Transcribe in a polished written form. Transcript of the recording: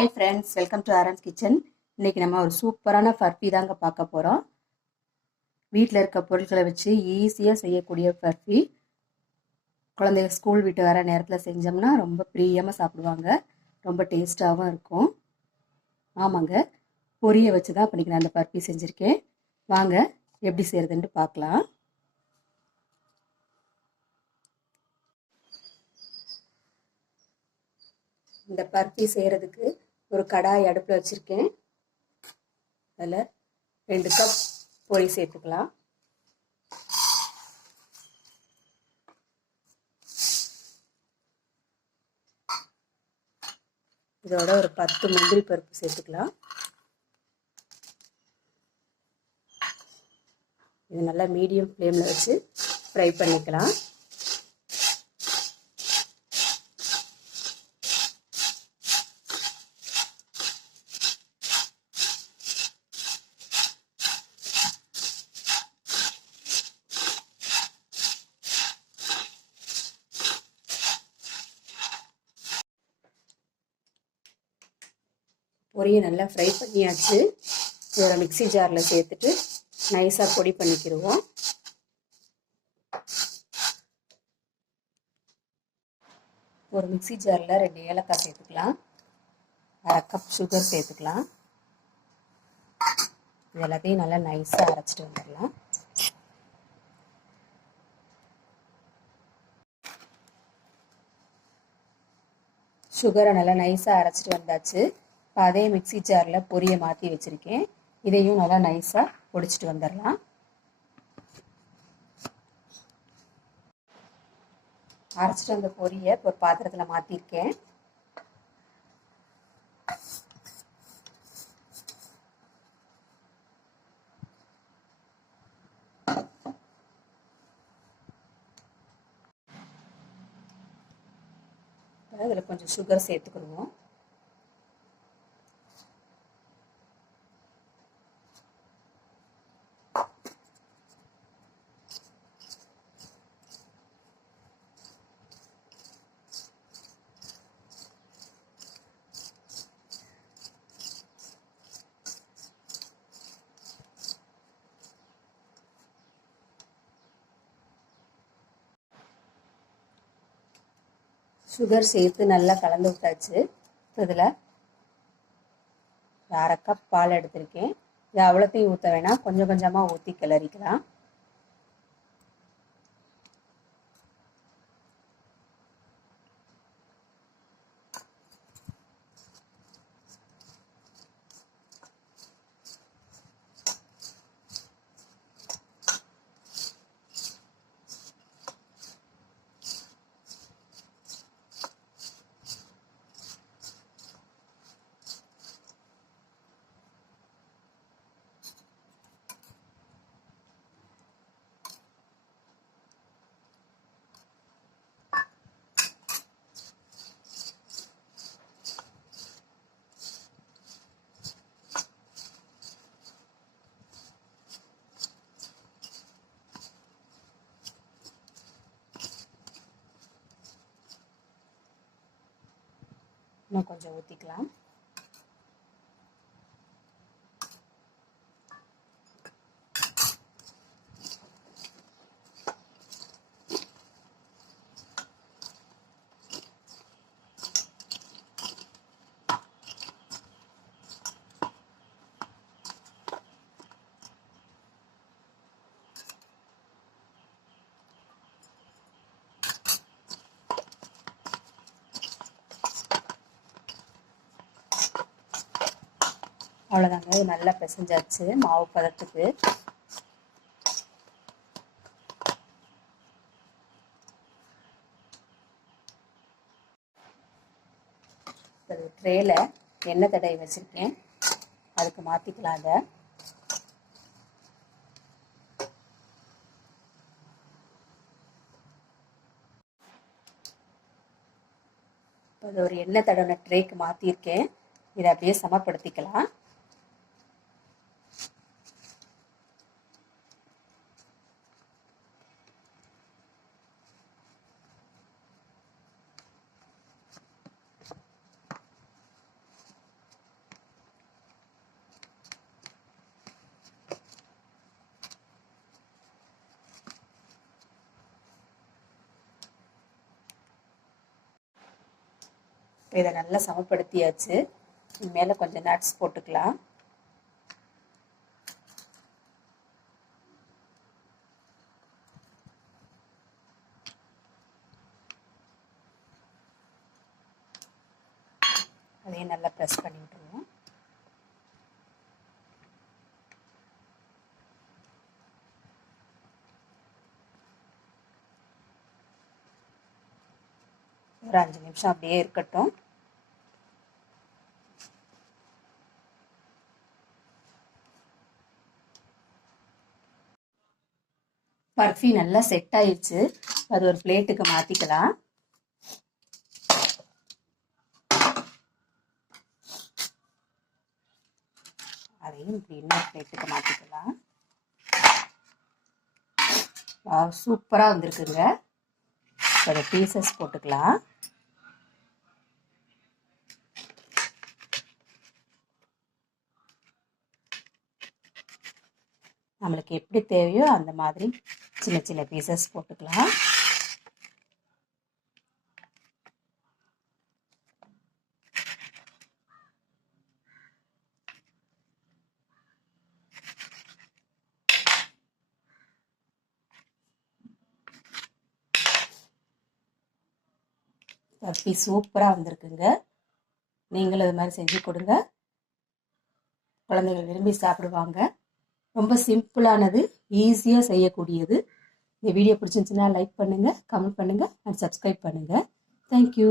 Hi friends, welcome to Aaron's kitchen. இன்னைக்கு நம்ம ஒரு சூப்பரான பர்ஃபி தாங்க பார்க்க போகிறோம். வீட்டில் இருக்க பொருட்களை வச்சு ஈஸியாக செய்யக்கூடிய பர்ஃபி. குழந்தைங்க ஸ்கூல் விட்டு வர நேரத்தில் செஞ்சோம்னா ரொம்ப பிரியமாக சாப்பிடுவாங்க. ரொம்ப டேஸ்ட்டாகவும் இருக்கும். ஆமாங்க, பொரியை வச்சு தான் பண்ணிக்கிறேன். அந்த பர்ஃபி செஞ்சுருக்கேன். வாங்க எப்படி செய்கிறதுன்ட்டு பார்க்கலாம். இந்த பர்ஃபி செய்கிறதுக்கு ஒரு கடாய் அடுப்பில் வச்சுருக்கேன். அதில் 2 கப் பொரி சேர்த்துக்கலாம். இதோட ஒரு 10 முந்திரி பருப்பு சேர்த்துக்கலாம். இது நல்லா மீடியம் ஃப்ளேமில் வச்சு ஃப்ரை பண்ணிக்கலாம். பொரியை நல்லா ஃப்ரை பண்ணியாச்சு. இதோட மிக்சி ஜாரில் சேர்த்துட்டு நைஸாக பொடி பண்ணிக்கிடுவோம். ஒரு மிக்சி ஜாரில் 2 ஏலக்காய் சேர்த்துக்கலாம். 1/2 கப் சுகர் சேர்த்துக்கலாம். இது எல்லாத்தையும் நல்லா நைஸாக அரைச்சிட்டு வந்துடலாம். சுகரை நல்லா நைஸாக அரைச்சிட்டு வந்தாச்சு. இப்போ அதே மிக்சி ஜாரில் பொரியை மாற்றி வச்சுருக்கேன். இதையும் நல்லா நைஸாக பொடிச்சிட்டு வந்துடலாம். அரைச்சிட்டு வந்த பொரியை ஒரு பாத்திரத்தில் மாற்றிருக்கேன். அதில் கொஞ்சம் சுகர் சேர்த்துக்கிடுவோம். சுகர் சேர்த்து நல்லா கலந்து விட்டாச்சு. இதில் 1/2 கப் பால் எடுத்திருக்கேன். இது அவ்வளோத்தையும் ஊற்ற வேணாம், கொஞ்சம் கொஞ்சமாக ஊற்றி கிளறிக்கலாம். இன்னும் கொஞ்சம் ஊற்றிக்கலாம். அவ்வளோதாங்க, இது நல்லா பிசைஞ்சாச்சு மாவு பதத்துக்கு. ஒரு ட்ரேல எண்ணெய் தடவி வச்சுருக்கேன், அதுக்கு மாற்றிக்கலாம். அது ஒரு எண்ணெய் தடவின ட்ரேக்கு மாற்றிருக்கேன். இதை அப்படியே சமப்படுத்திக்கலாம். இதை நல்லா சமப்படுத்தியாச்சு. மேலே கொஞ்சம் நட்ஸ் போட்டுக்கலாம். அதையும் நல்லா ப்ரெஸ் பண்ணி விட்டுருவோம். ஒரு 5 நிமிஷம் அப்படியே இருக்கட்டும். பர்ஃபி நல்லா செட் ஆயிடுச்சு. அது ஒரு பிளேட்டுக்கு மாற்றிக்கலாம். அதையும் இப்படி இன்னொரு பிளேட்டுக்கு மாற்றிக்கலாம். சூப்பராக வந்திருக்குங்க. ஒரு பீசஸ் போட்டுக்கலாம். நம்மளுக்கு எப்படி தேவையோ அந்த மாதிரி சின்ன சின்ன பீசஸ் போட்டுக்கலாம். பர்ஃபி சூப்பராக வந்திருக்குங்க. நீங்களும் இது மாதிரி செஞ்சு கொடுங்க. குழந்தைகள் விரும்பி சாப்பிடுவாங்க. ரொம்ப சிம்பிளானது, ஈஸியாக செய்யக்கூடியது. இந்த வீடியோ பிடிச்சிருந்துச்சுன்னா லைக் பண்ணுங்கள், கமெண்ட் பண்ணுங்கள் அண்ட் சப்ஸ்கிரைப் பண்ணுங்கள். தேங்க்யூ.